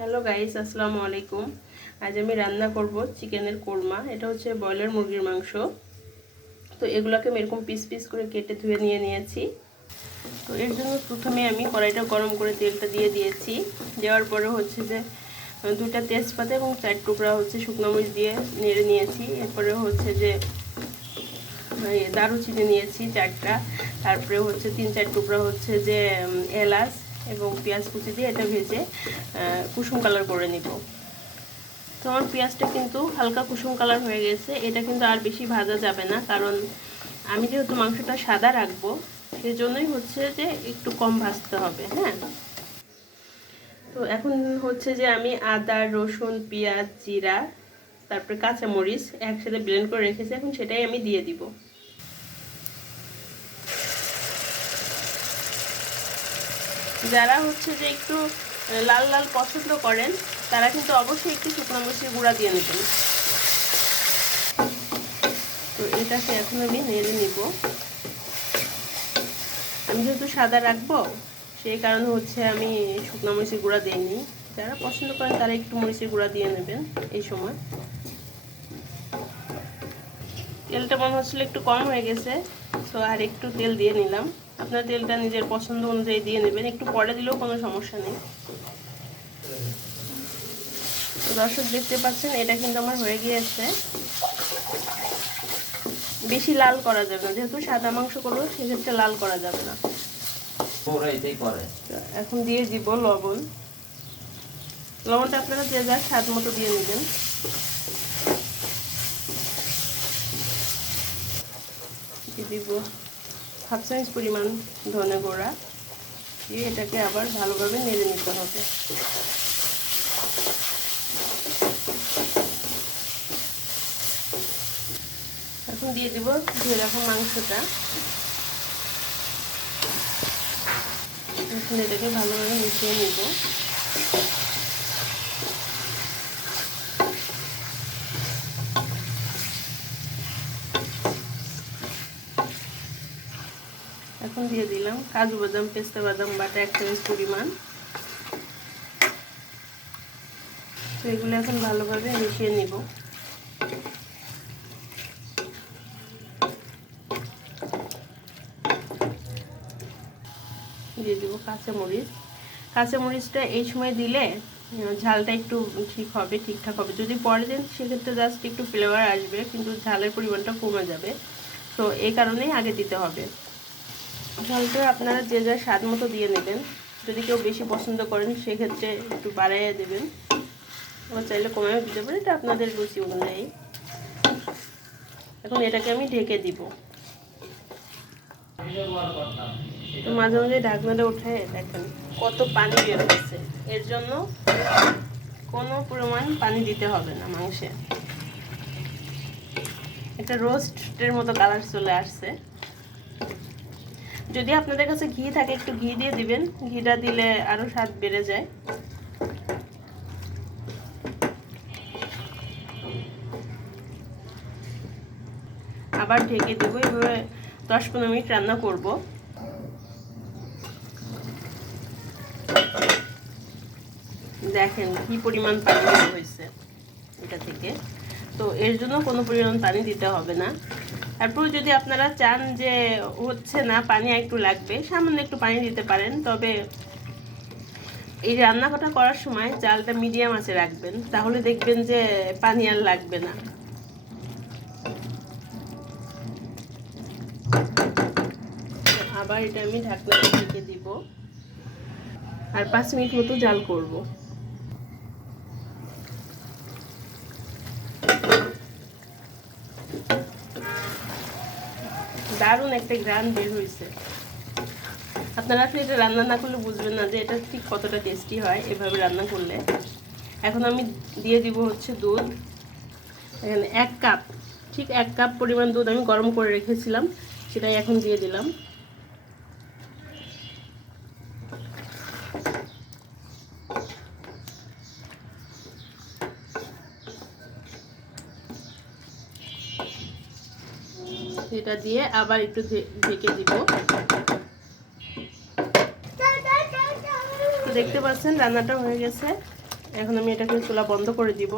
Hello guys, আসসালামু আলাইকুম। আজ আমি রান্না করব চিকেনের কোরমা। এটা হচ্ছে ব্রয়লার মুরগির মাংস। তো এগুলোকে আমি এরকম পিস পিস করে কেটে ধুয়ে নিয়েছি। তো এর জন্য প্রথমে আমি কড়াইটা গরম করে তেলটা দিয়ে দিয়েছি। দেওয়ার পরে হচ্ছে যে দুটা তেজপাতা এবং 4 টুকরা হচ্ছে শুকনো মরিচ দিয়ে নেড়ে নিয়েছি। এরপরে হচ্ছে যে দারুচিনি নিয়েছি 4টা। তারপরে হচ্ছে 3-4 টুকরা হচ্ছে যে এলাচ এবং পেঁয়াজ কুচি দিয়ে এটা ভেজে কুসুম কালার করে নিব। তো আমার পেঁয়াজটা কিন্তু হালকা কুসুম কালার হয়ে গেছে। এটা কিন্তু আর বেশি ভাজা যাবে না, কারণ আমি যেহেতু মাংসটা সাদা রাখবো সেই জন্যই হচ্ছে যে একটু কম ভাজতে হবে। হ্যাঁ, তো এখন হচ্ছে যে আমি আদা, রসুন, পেঁয়াজ, জিরা, তারপরে কাঁচামরিচ একসাথে ব্লেন্ড করে রেখেছি। এখন সেটাই আমি দিয়ে দিব। যারা হচ্ছে যে একটু লাল লাল পছন্দ করেন তারা কিন্তু অবশ্যই একটু শুকনো মরিচের গুঁড়া দিয়ে নেবেন। তো এটাকে এখন আমি নেড়ে নিব। আমি যেহেতু সাদা রাখবো সেই কারণে হচ্ছে আমি শুকনো মরিচের গুঁড়া দিইনি। যারা পছন্দ করেন তারা একটু মরিচের গুঁড়া দিয়ে নেবেন এই সময়। তেলটা মনে হচ্ছিল একটু কম হয়ে গেছে, তো আর একটু তেল দিয়ে নিলাম। আপনার তেলটা নিজের পছন্দ অনুযায়ী দিয়ে নেবেন, একটু পরে দিলেও কোনো সমস্যা নেই। তো দর্শক দেখতে পাচ্ছেন এটা কিন্তু আমার হয়ে গিয়েছে। বেশি লাল করা যাবে না, যেহেতু সাদা মাংস করবো সেক্ষেত্রে লাল করা যাবে না। এখন দিয়ে দিব লবণ। লবণটা আপনারা যে যার স্বাদ মতো দিয়ে নেবেন। দিয়ে দিব 1/2 চামচ পরিমাণ ধনে গুঁড়া দিয়ে এটাকে আবার ভালোভাবে নেড়ে নিতে হবে। এখন দিয়ে দিব ধুয়ে রাখা মাংসটা। এখন এটাকে ভালোভাবে মিশিয়ে নিব। এখন দিয়ে দিলাম কাজু বাদাম, পেস্তা বাদাম বাটা 1 চামচ পরিমাণ। তো এগুলো এখন ভালোভাবে মিশিয়ে নিব। দিয়ে দিব কাঁচামরিচ। কাঁচামরিচটা এই সময় দিলে ঝালটা একটু ঠিকঠাক হবে। যদি পরে দেন সেক্ষেত্রে জাস্ট একটু ফ্লেভার আসবে, কিন্তু ঝালের পরিমাণটা কমে যাবে। তো এই কারণেই আগে দিতে হবে। ঝালটা আপনারা যে যার স্বাদ মতো দিয়ে নেবেন। যদি কেউ বেশি পছন্দ করেন সেক্ষেত্রে একটু বাড়াইয়া দেবেন, আবার চাইলে কমেও দিতে পারেন, এটা আপনাদের রুচি অনুযায়ী। এখন এটাকে আমি ঢেকে দিব। তো মাঝে মাঝে ঢাকনাটা উঠে দেখেন কত পানি বের হচ্ছে। এর জন্য কোনো পরিমাণ পানি দিতে হবে না মাংসে। একটা রোস্টের মতো কালার চলে আসছে। যদি আপনাদের কাছে ঘি থাকে একটু ঘি দিয়ে দিবেন, ঘিটা দিলে আরো স্বাদ বেড়ে যায়। আবার ঢেকে দেব। এভাবে 10-15 মিনিট রান্না করব। দেখেন কি পরিমাণ পানি বের হয়েছে এটা থেকে। তো এর জন্য কোনো পরিমাণ পানি দিতে হবে না। তারপর যদি আপনারা চান যে হচ্ছে না, পানি একটু লাগবে, সামান্য একটু পানি দিতে পারেন। তবে এই রান্নাটা করার সময় চালটা মিডিয়াম আঁচে রাখবেন, তাহলে দেখবেন যে পানি আর লাগবে না। আবার এটা আমি ঢাকনা ঢেকে দিব আর 5 মিনিট মতো জাল করব। দারুণ একটা গ্রান বের হয়েছে। আপনারা আসলে এটা রান্না না করলে বুঝবেন না যে এটা ঠিক কতটা টেস্টি হয় এভাবে রান্না করলে। এখন আমি দিয়ে দিব হচ্ছে দুধ। এখানে 1 কাপ, ঠিক 1 কাপ পরিমাণ দুধ আমি গরম করে রেখেছিলাম, সেটাই এখন দিয়ে দিলাম। এটা দিয়ে আবার একটু ঢেকে দিব। তো দেখতে পাচ্ছেন রান্নাটা হয়ে গেছে। এখন আমি এটাকে চুলা বন্ধ করে দিব।